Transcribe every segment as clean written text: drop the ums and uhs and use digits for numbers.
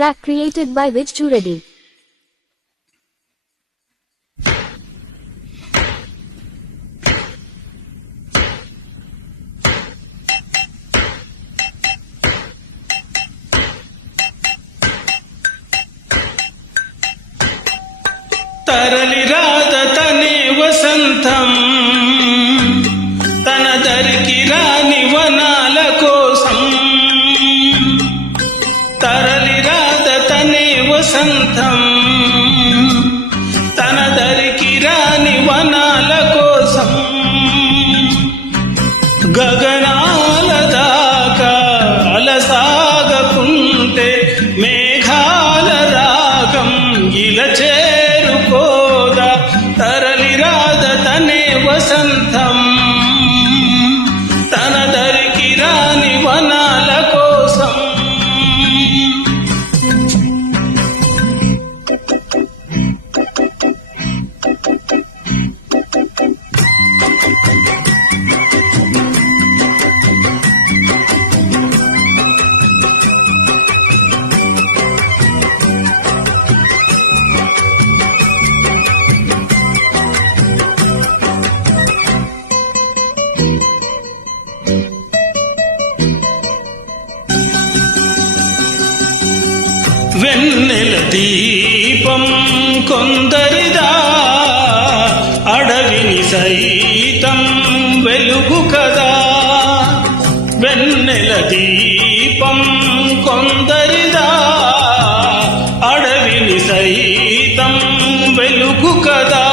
track created by Vij Reddy. తరలి రాద తనే వసంతం తన దరికి రాని వనాల కోసం తరలి రాద తనే వసంతం తన దరికి రాని వనాల కోసం గగనాల దాకా అలసాగకుంటే మేఘాల రాగం ఇలా చేరుకోదా తరలి రాద తనే వసంతం తన దరికి రాని వనాల కోసం వెన్నెల దీపం కొందరిదా అడవిని సైతం వెలుగు కదా వెన్నెల దీపం కొందరిదా అడవిని సైతం వెలుగు కదా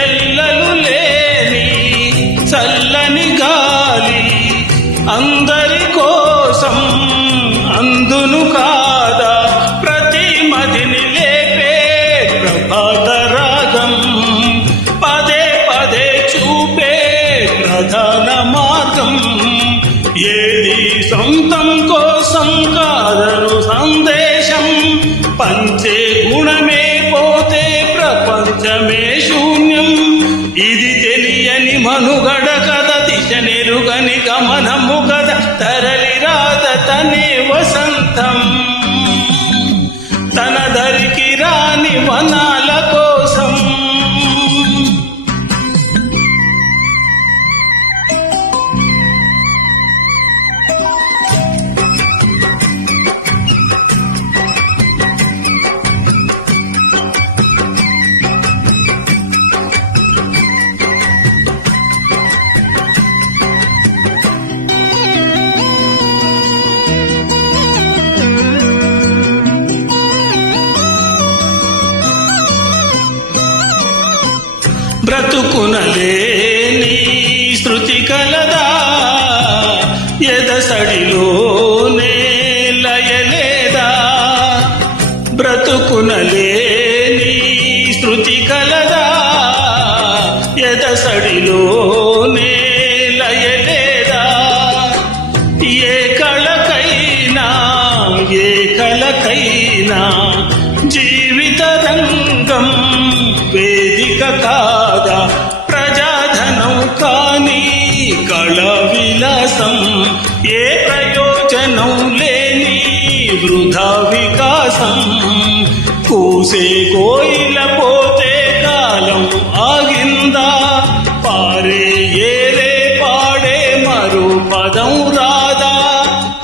ఎల్లలు లేని చల్లని గాలి అందరి కోసం అందును కాదా ప్రతి మదిని లేపే ప్రభాత రాగం పదే పదే చూపే ప్రధాన మార్గం ఏది సొంతం కోసం కాదను సందేశం పంచే గుణమే పోతే ప్రపంచమే శూన్యం ఇది తెలియని మనుగడ కథ దిశ నెరుగని గమనము కథ తరలి రాద తనే వసంతం తన దరికి రాని వనాల కోసం బ్రతుకునలేని శృతి కలదా ఎదసడిలోనే లయలేదా బ్రతుకునలేని శృతి కలదా ఎదసడిలోనే లయలేదా ఏ కళకైనా ఏ కళకైనా జీవిత రంగం వేదిక కాదా ప్రజాధనం కానీ కళ విలాసం ఏ ప్రయోజనం లేని వృధా వికాసం కూసే కోయిల పోతే కాలం ఆగిందా పారే ఏరే పాడే మరో పదం రాదా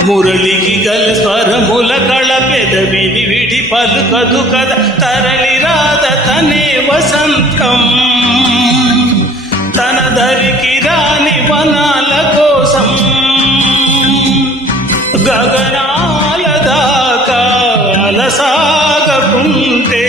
మురళికి గల స్వరముల కళ పెదవిని విడి పలుకదు కదా తరలి రాద తనే వసంతం తన దరికి రాని వనాల కోసం గగనాల దాకా అలసాగకుంటే